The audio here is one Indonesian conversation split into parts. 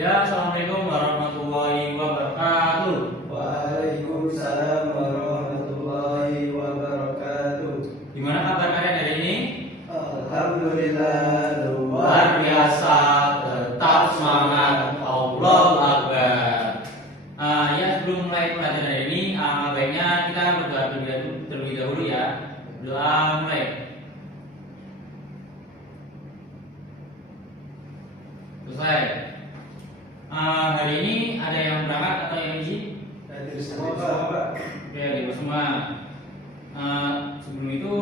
Ya, assalamualaikum warahmatullahi wabarakatuh. Waalaikumsalam warahmatullahi wabarakatuh. Gimana kabar kalian hari ini? Alhamdulillah, Luar biasa, tetap semangat, Allahu Akbar. Ya, sebelum mulai pelajaran hari ini, baiknya kita berdoa terlebih dahulu ya. Doa mulai. Selesai. Hari ini ada yang berangkat atau yang isi? hadir semua Pak. Oke, ibu semua. Sebelum itu,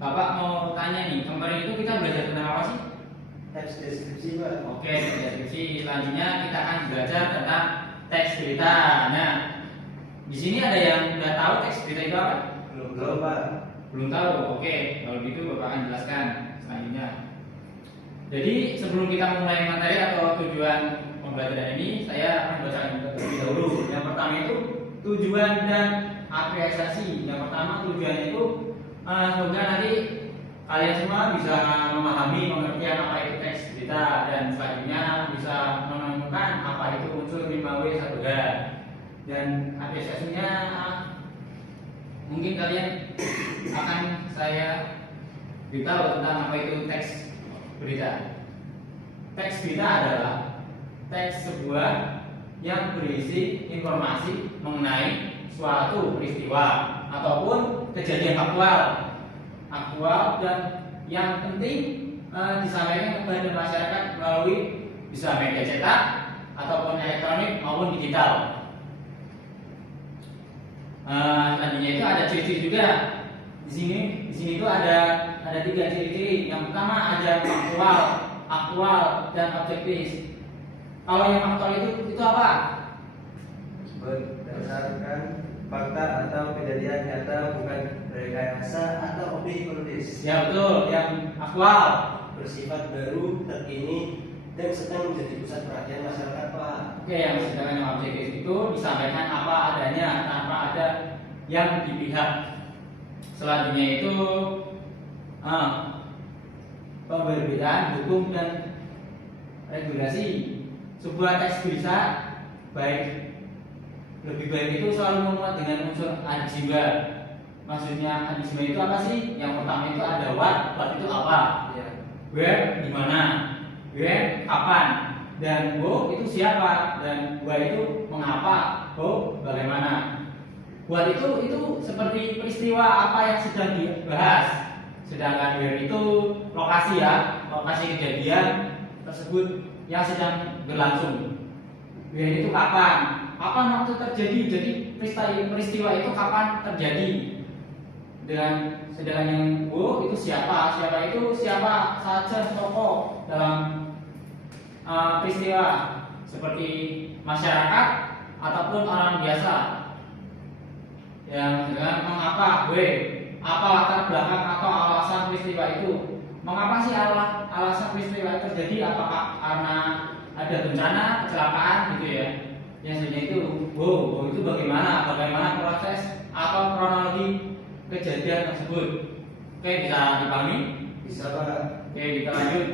Bapak mau tanya nih, kemarin itu kita belajar tentang apa sih? Teks deskripsi Pak. Oke, deskripsi. Selanjutnya kita akan belajar tentang teks berita. Nah, di sini ada yang udah tahu teks berita itu apa? Belum Pak. Belum tahu. Oke, kalau gitu Bapak akan jelaskan selanjutnya. Jadi sebelum kita memulai materi atau tujuan pembelajaran ini, saya akan bacakan terlebih dahulu. Yang pertama itu tujuan dan apresiasi. Yang pertama tujuannya itu semoga nanti kalian semua bisa memahami pengertian apa itu teks berita, dan selanjutnya bisa menemukan apa itu unsur 5W1H. Dan apresiasinya mungkin kalian akan saya beritahu tentang apa itu teks berita. Teks berita adalah teks sebuah yang berisi informasi mengenai suatu peristiwa ataupun kejadian aktual dan yang penting disampaikan kepada masyarakat melalui bisa media cetak ataupun elektronik maupun digital. Selanjutnya itu ada ciri-ciri juga. Di sini itu ada 3 ciri-ciri. Yang pertama ada aktual dan objektif. Kalau yang aktual itu apa? Berdasarkan fakta atau kejadian nyata, bukan rekayasa atau opini penulis. Ya betul, yang aktual. Bersifat baru, terkini, dan sedang menjadi pusat perhatian masyarakat Pak. Oke, yang sedangkan yang objektif itu disampaikan apa adanya tanpa ada yang dipihak. Selanjutnya itu pemberbedaan hukum dan regulasi. Sebuah teks berita lebih baik itu selalu memuat dengan unsur adjumlah. Maksudnya adjumlah itu apa sih? Yang pertama itu ada what itu apa? Ya. Where di mana? When kapan? Dan who itu siapa? Dan why itu mengapa? How bagaimana? What itu seperti peristiwa apa yang sedang dibahas. Sedangkan where itu lokasi ya, lokasi kejadian tersebut yang sedang berlangsung. When itu kapan? Kapan waktu terjadi? Jadi peristiwa itu kapan terjadi? Dan sedangkan yang who itu siapa? Siapa itu siapa saja tokoh dalam peristiwa, seperti masyarakat ataupun orang biasa. Yang dengan mengapa, apa latar belakang atau alasan peristiwa itu? Mengapa sih alasan peristiwa itu terjadi? Apakah karena ada bencana, kecelakaan gitu ya? Yang sebenarnya itu, itu bagaimana proses atau kronologi kejadian tersebut? Oke, bisa dipahami? Bisa Pak. Oke, kita lanjut.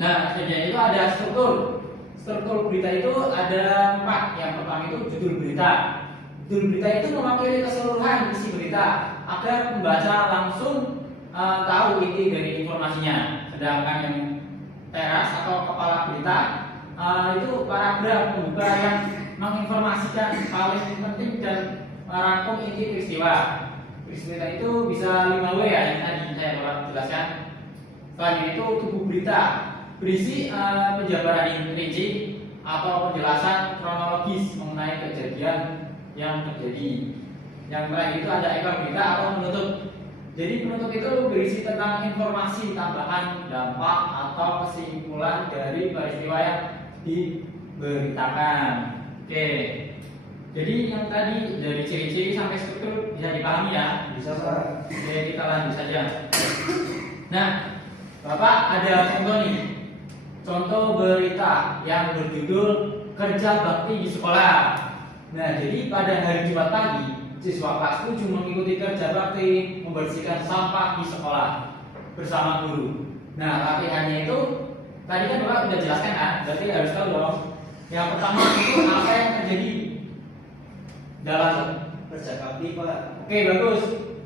Nah, sebenarnya itu ada struktur berita itu ada 4. Yang pertama itu judul berita. Judul berita itu mewakili keseluruhan isi berita agar pembaca langsung tahu inti dari informasinya. Sedangkan yang teras atau kepala berita itu paragraf pembuka yang menginformasikan paling penting dan merangkum inti peristiwa. Peristiwa itu bisa 5W ya, yang tadi saya telah jelaskan. Selanjutnya itu tubuh berita, berisi penjabaran rinci atau penjelasan kronologis mengenai kejadian yang terjadi. Yang terakhir itu ada ekor berita atau penutup. Jadi penutup itu berisi tentang informasi tambahan, dampak atau kesimpulan dari peristiwa yang diberitakan. Oke. Jadi yang tadi dari ciri-ciri sampai struktur bisa dipahami ya? Bisa Pak. Oke, kita lanjut saja. Nah, Bapak ada contoh nih. Contoh berita yang berjudul Kerja Bakti di Sekolah. Nah, jadi pada hari Jumat pagi, siswa kelas 7 mengikuti kerja bakti membersihkan sampah di sekolah bersama guru. Nah, latihannya itu tadi kan Bapak udah jelaskan kan, berarti harus tahu dong. Yang pertama itu apa yang terjadi dalam. Percakapan Pak. Oke, bagus.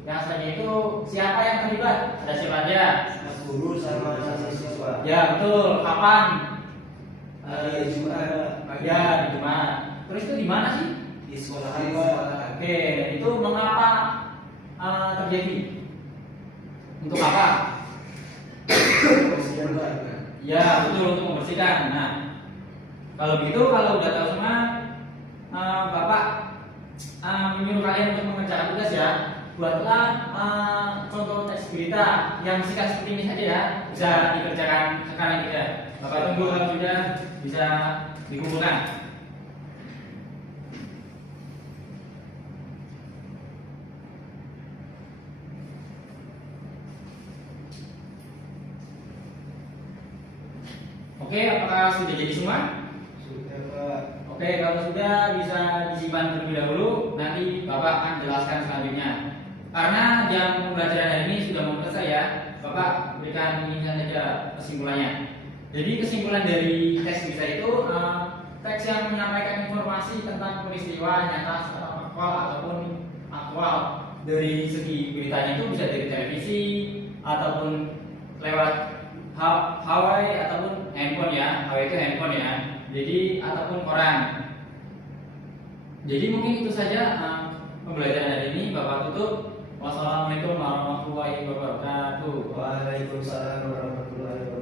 Yang selanjutnya itu siapa yang terlibat? Ada siapa aja? Mas guru sama siswa. Ya betul. Kapan? Hari Jumat. Ya di Jumat. Terus itu di mana sih? Di sekolah Pak. Oke, itu mengapa terjadi? Untuk apa? Presiden Pak. Ya betul, untuk membersihkan. Nah, kalau begitu, kalau udah tahu semua, Bapak menyuruh kalian untuk mengerjakan tugas ya. Buatlah contoh teks berita yang singkat seperti ini saja ya. Bisa dikerjakan sekarang juga. Bapak tunggu kalau sudah bisa dikumpulkan. Oke, apakah sudah jadi semua? Sudah Pak. Oke, kalau sudah bisa disimpan terlebih dahulu, nanti Bapak akan jelaskan selanjutnya. Karena jam pembelajaran hari ini sudah mau selesai ya, Bapak berikan ini saja kesimpulannya. Jadi kesimpulan dari teks bisa itu teks yang menyampaikan informasi tentang peristiwa nyata secara faktual ataupun aktual. Dari segi beritanya itu bisa dari televisi ataupun lewat Hawaii ataupun handphone ya, Hawaii itu handphone ya. Jadi ataupun koran. Jadi mungkin itu saja pembelajaran hari ini. Bapak tutup. Wassalamualaikum warahmatullahi wabarakatuh. Waalaikumsalam warahmatullahi wabarakatuh.